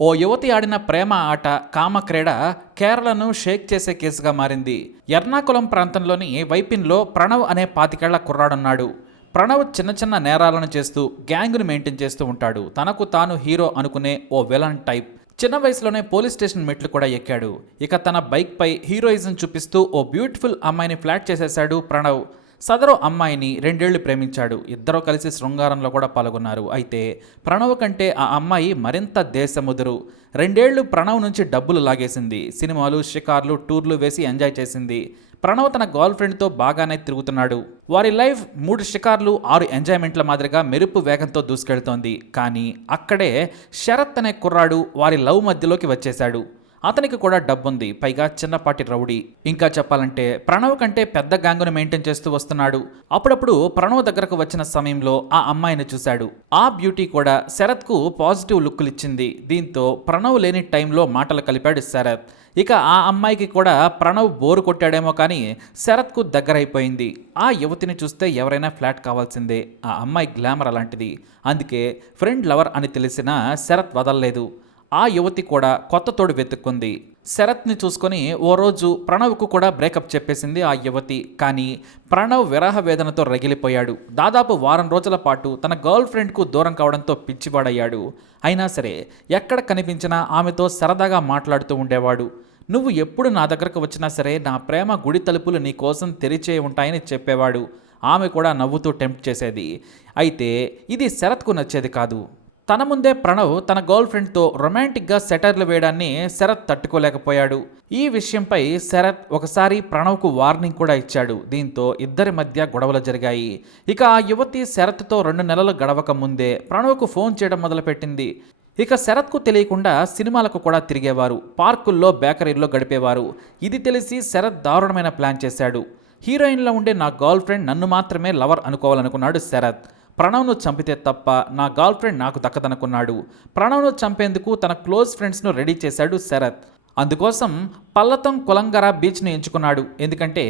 ఓ యువతి ఆడిన ప్రేమ ఆట కామక్రీడ కేరళను షేక్ చేసే కేసుగా మారింది. ఎర్నాకుళం ప్రాంతంలోని వైపిన్లో ప్రణవ్ అనే 25 కుర్రాడున్నాడు. ప్రణవ్ చిన్న చిన్న నేరాలను చేస్తూ గ్యాంగ్ను మెయింటైన్ చేస్తూ ఉంటాడు. తనకు తాను హీరో అనుకునే ఓ విలన్ టైప్. చిన్న వయసులోనే పోలీస్ స్టేషన్ మెట్లు కూడా ఎక్కాడు. ఇక తన బైక్పై హీరోయిజం చూపిస్తూ ఓ బ్యూటిఫుల్ అమ్మాయిని ఫ్లాట్ చేసేశాడు ప్రణవ్. సదరు అమ్మాయిని 2 ఏళ్లు ప్రేమించాడు. ఇద్దరూ కలిసి శృంగారంలో కూడా పాల్గొన్నారు. అయితే ప్రణవ్ కంటే ఆ అమ్మాయి మరింత దేశముదురు. 2 ఏళ్లు ప్రణవ్ నుంచి డబ్బులు లాగేసింది. సినిమాలు, షికార్లు, టూర్లు వేసి ఎంజాయ్ చేసింది. ప్రణవ్ తన గర్ల్ ఫ్రెండ్తో బాగానే తిరుగుతున్నాడు. వారి లైఫ్ 3 షికార్లు 6 ఎంజాయ్మెంట్ల మాదిరిగా మెరుపు వేగంతో దూసుకెళ్తోంది. కానీ అక్కడే శరత్ అనే కుర్రాడు వారి లవ్ మధ్యలోకి వచ్చేశాడు. అతనికి కూడా డబ్బుంది, పైగా చిన్నపాటి రౌడీ. ఇంకా చెప్పాలంటే ప్రణవ్ కంటే పెద్ద గ్యాంగును మెయింటైన్ చేస్తూ వస్తున్నాడు. అప్పుడప్పుడు ప్రణవ్ దగ్గరకు వచ్చిన సమయంలో ఆ అమ్మాయిని చూశాడు. ఆ బ్యూటీ కూడా శరత్కు పాజిటివ్ లుక్కులు ఇచ్చింది. దీంతో ప్రణవ్ లేని టైంలో మాటలు కలిపాడు శరత్. ఇక ఆ అమ్మాయికి కూడా ప్రణవ్ బోరు కొట్టాడేమో కానీ శరత్కు దగ్గరైపోయింది. ఆ యువతిని చూస్తే ఎవరైనా ఫ్లాట్ కావాల్సిందే. ఆ అమ్మాయి గ్లామర్ అలాంటిది. అందుకే ఫ్రెండ్ లవర్ అని తెలిసినా శరత్ వదలలేదు. ఆ యువతి కూడా కొత్త తోడు వెతుక్కుంది. శరత్ని చూసుకొని ఓ రోజు ప్రణవ్కు కూడా బ్రేకప్ చెప్పేసింది ఆ యువతి. కానీ ప్రణవ్ విరహ వేదనతో రగిలిపోయాడు. దాదాపు వారం రోజుల పాటు తన గర్ల్ ఫ్రెండ్కు దూరం కావడంతో పిచ్చివాడయ్యాడు. అయినా సరే ఎక్కడ కనిపించినా ఆమెతో సరదాగా మాట్లాడుతూ ఉండేవాడు. నువ్వు ఎప్పుడు నా దగ్గరకు వచ్చినా సరే నా ప్రేమ గుడి తలుపులు నీ కోసం తెరిచే ఉంటాయని చెప్పేవాడు. ఆమె కూడా నవ్వుతూ టెంప్ట్ చేసేది. అయితే ఇది శరత్కు నచ్చేది కాదు. తన ముందే ప్రణవ్ తన గర్ల్ ఫ్రెండ్తో రొమాంటిక్గా సెటర్లు వేయడాన్ని శరత్ తట్టుకోలేకపోయాడు. ఈ విషయంపై శరత్ ఒకసారి ప్రణవ్కు వార్నింగ్ కూడా ఇచ్చాడు. దీంతో ఇద్దరి మధ్య గొడవలు జరిగాయి. ఇక ఆ యువతి శరత్తో 2 నెలలు గడవక ముందే ప్రణవ్కు ఫోన్ చేయడం మొదలుపెట్టింది. ఇక శరత్కు తెలియకుండా సినిమాలకు కూడా తిరిగేవారు. పార్కుల్లో, బేకరీల్లో గడిపేవారు. ఇది తెలిసి శరత్ దారుణమైన ప్లాన్ చేశాడు. హీరోయిన్లో ఉండే నా గర్ల్ ఫ్రెండ్ నన్ను మాత్రమే లవర్ అనుకోవాలనుకున్నాడు శరత్. ప్రణవ్ను చంపితే తప్ప నా గర్ల్ ఫ్రెండ్ నాకు దక్కదనుకున్నాడు. ప్రణవ్ను చంపేందుకు తన క్లోజ్ ఫ్రెండ్స్ను రెడీ చేశాడు శరత్. అందుకోసం పల్లతం కులంగర బీచ్ను ఎంచుకున్నాడు. ఎందుకంటే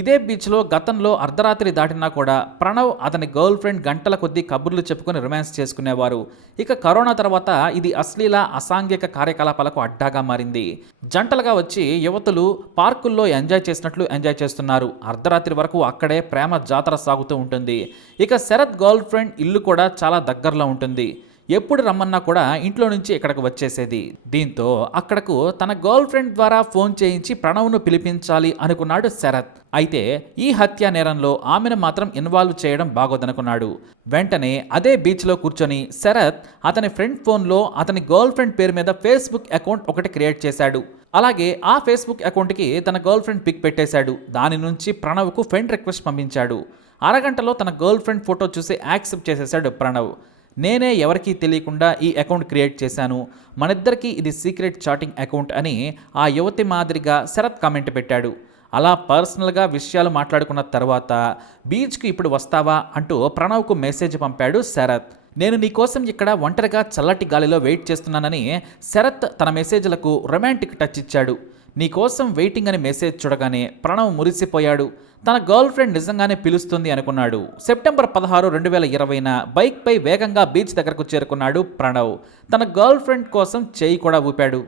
ఇదే బీచ్లో గతంలో అర్ధరాత్రి దాటినా కూడా ప్రణవ్ అతని గర్ల్ ఫ్రెండ్ గంటల కొద్దీ కబుర్లు చెప్పుకొని రొమాన్స్ చేసుకునేవారు. ఇక కరోనా తర్వాత ఇది అశ్లీల, అసాంఘిక కార్యకలాపాలకు అడ్డాగా మారింది. జంటలుగా వచ్చి యువతులు పార్కుల్లో ఎంజాయ్ చేసినట్లు ఎంజాయ్ చేస్తున్నారు. అర్ధరాత్రి వరకు అక్కడే ప్రేమ జాతర సాగుతూ ఉంటుంది. ఇక శరత్ గర్ల్ ఫ్రెండ్ ఇల్లు కూడా చాలా దగ్గరలో ఉంటుంది. ఎప్పుడు రమ్మన్నా కూడా ఇంట్లో నుంచి ఇక్కడికి వచ్చేసేది. దీంతో అక్కడకు తన గర్ల్ ఫ్రెండ్ ద్వారా ఫోన్ చేయించి ప్రణవ్ను పిలిపించాలి అనుకున్నాడు శరత్. అయితే ఈ హత్య నేరంలో ఆమెను మాత్రం ఇన్వాల్వ్ చేయడం బాగోదనుకున్నాడు. వెంటనే అదే బీచ్లో కూర్చొని శరత్ అతని ఫ్రెండ్ ఫోన్లో అతని గర్ల్ ఫ్రెండ్ పేరు మీద ఫేస్బుక్ అకౌంట్ ఒకటి క్రియేట్ చేశాడు. అలాగే ఆ ఫేస్బుక్ అకౌంట్కి తన గర్ల్ ఫ్రెండ్ పిక్ పెట్టేశాడు. దాని నుంచి ప్రణవ్కు ఫ్రెండ్ రిక్వెస్ట్ పంపించాడు. అరగంటలో తన గర్ల్ ఫ్రెండ్ ఫోటో చూసి యాక్సెప్ట్ చేసేశాడు ప్రణవ్. నేనే ఎవరికీ తెలియకుండా ఈ అకౌంట్ క్రియేట్ చేశాను, మనిద్దరికీ ఇది సీక్రెట్ చాటింగ్ అకౌంట్ అని ఆ యువతి మాదిరిగా శరత్ కామెంట్ పెట్టాడు. అలా పర్సనల్గా విషయాలు మాట్లాడుకున్న తర్వాత బీచ్కి ఇప్పుడు వస్తావా అంటూ ప్రణవ్కు మెసేజ్ పంపాడు శరత్. నేను నీకోసం ఇక్కడ ఒంటరిగా చల్లటి గాలిలో వెయిట్ చేస్తున్నానని శరత్ తన మెసేజ్లకు రొమాంటిక్ టచ్ ఇచ్చాడు. నీకోసం వెయిటింగ్ అని మెసేజ్ చూడగానే ప్రణవ్ మురిసిపోయాడు. తన గర్ల్ ఫ్రెండ్ నిజంగానే పిలుస్తుంది అనుకున్నాడు. సెప్టెంబర్ 16, 2020న బైక్పై వేగంగా బీచ్ దగ్గరకు చేరుకున్నాడు ప్రణవ్. తన గర్ల్ ఫ్రెండ్ కోసం చేయి కూడా ఊపాడు.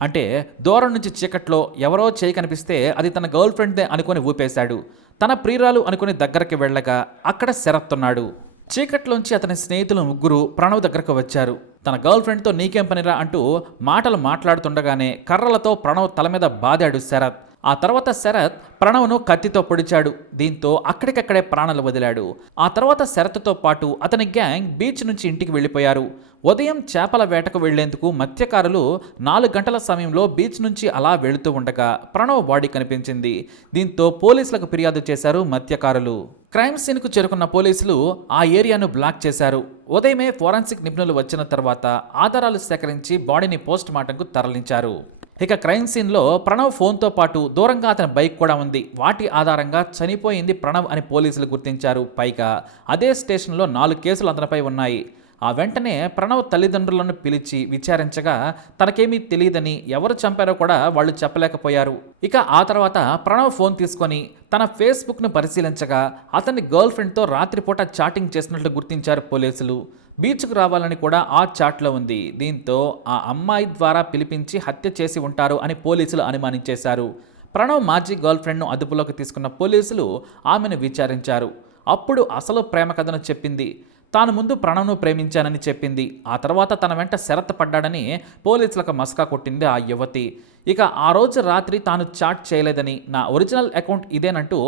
అంటే దూరం నుంచి చీకట్లో ఎవరో చేయి కనిపిస్తే అది తన గర్ల్ ఫ్రెండ్దే అనుకుని ఊపేశాడు. తన ప్రియురాలు అనుకుని దగ్గరికి వెళ్ళగా అక్కడ శరత్ ఉన్నాడు. చీకట్లోంచి అతని స్నేహితులు 3 ప్రణవ్ దగ్గరకు వచ్చారు. తన గర్ల్ ఫ్రెండ్తో నీకేం పనిరా అంటూ మాటలు మాట్లాడుతుండగానే కర్రలతో ప్రణవ్ తల మీద బాదాడు శరత్. ఆ తర్వాత శరత్ ప్రణవ్ను కత్తితో పొడిచాడు. దీంతో అక్కడికక్కడే ప్రాణాలు వదిలాడు. ఆ తర్వాత శరత్తో పాటు అతని గ్యాంగ్ బీచ్ నుంచి ఇంటికి వెళ్ళిపోయారు. ఉదయం చేపల వేటకు వెళ్లేందుకు మత్స్యకారులు 4 గంటల సమయంలో బీచ్ నుంచి అలా వెళుతూ ఉండగా ప్రణవ్ బాడీ కనిపించింది. దీంతో పోలీసులకు ఫిర్యాదు చేశారు మత్స్యకారులు. క్రైమ్ సీన్కు చేరుకున్న పోలీసులు ఆ ఏరియాను బ్లాక్ చేశారు. ఉదయమే ఫోరెన్సిక్ నిపుణులు వచ్చిన తర్వాత ఆధారాలు సేకరించి బాడీని పోస్ట్ మార్టంకు తరలించారు. ఇక క్రైమ్ సీన్లో ప్రణవ్ ఫోన్తో పాటు దూరంగా అతని బైక్ కూడా ఉంది. వాటి ఆధారంగా చనిపోయింది ప్రణవ్ అని పోలీసులు గుర్తించారు. పైగా అదే స్టేషన్లో 4 కేసులు అతనిపై ఉన్నాయి. ఆ వెంటనే ప్రణవ్ తల్లిదండ్రులను పిలిచి విచారించగా తనకేమీ తెలియదని, ఎవరు చంపారో కూడా వాళ్ళు చెప్పలేకపోయారు. ఇక ఆ తర్వాత ప్రణవ్ ఫోన్ తీసుకొని తన ఫేస్బుక్ను పరిశీలించగా అతన్ని గర్ల్ ఫ్రెండ్తో రాత్రిపూట చాటింగ్ చేసినట్లు గుర్తించారు పోలీసులు. బీచ్కు రావాలని కూడా ఆ చాట్లో ఉంది. దీంతో ఆ అమ్మాయి ద్వారా పిలిపించి హత్య చేసి ఉంటారు అని పోలీసులు అనుమానించేశారు. ప్రణవ్ మాజీ గర్ల్ ఫ్రెండ్ను అదుపులోకి తీసుకున్న పోలీసులు ఆమెను విచారించారు. అప్పుడు అసలు ప్రేమ కథను చెప్పింది. తాను ముందు ప్రణవ్ను ప్రేమించానని చెప్పింది. ఆ తర్వాత తన వెంట శరత్ పడ్డాడని పోలీసులకు మస్కా కొట్టింది ఆ యువతి. ఇక ఆ రోజు రాత్రి తాను చాట్ చేయలేదని, నా ఒరిజినల్ అకౌంట్ ఇదేనంటూ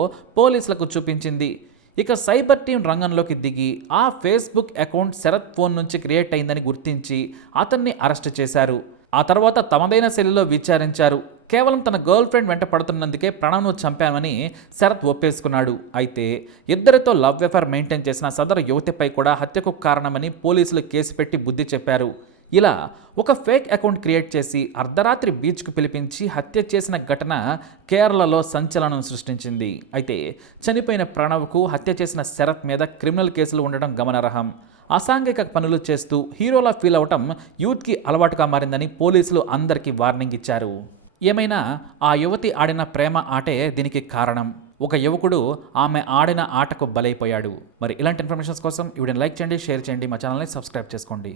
పోలీసులకు చూపించింది. ఇక సైబర్ టీం రంగంలోకి దిగి ఆ ఫేస్బుక్ అకౌంట్ శరత్ ఫోన్ నుంచి క్రియేట్ అయిందని గుర్తించి అతన్ని అరెస్ట్ చేశారు. ఆ తర్వాత తమదైన శైలిలో విచారించారు. కేవలం తన గర్ల్ ఫ్రెండ్ వెంట పడుతున్నందుకే ప్రణవ్ను చంపామని శరత్ ఒప్పేసుకున్నాడు. అయితే ఇద్దరితో లవ్ అఫైర్ మెయింటైన్ చేసిన సదరు యువతిపై కూడా హత్యకు కారణమని పోలీసులు కేసు పెట్టి బుద్ధి చెప్పారు. ఇలా ఒక ఫేక్ అకౌంట్ క్రియేట్ చేసి అర్ధరాత్రి బీచ్కు పిలిపించి హత్య చేసిన ఘటన కేరళలో సంచలనం సృష్టించింది. అయితే చనిపోయిన ప్రణవ్కు హత్య చేసిన శరత్ మీద క్రిమినల్ కేసులు ఉండడం గమనార్హం. అసాంఘిక పనులు చేస్తూ హీరోలా ఫీల్ అవటం యూత్కి అలవాటుగా మారిందని పోలీసులు అందరికీ వార్నింగ్ ఇచ్చారు. ఏమైనా ఆ యువతి ఆడిన ప్రేమ ఆటే దీనికి కారణం. ఒక యువకుడు ఆమె ఆడిన ఆటకు బలైపోయాడు. మరి ఇలాంటి ఇన్ఫర్మేషన్స్ కోసం వీడియోని లైక్ చేయండి, షేర్ చేయండి, మా ఛానల్ని సబ్స్క్రైబ్ చేసుకోండి.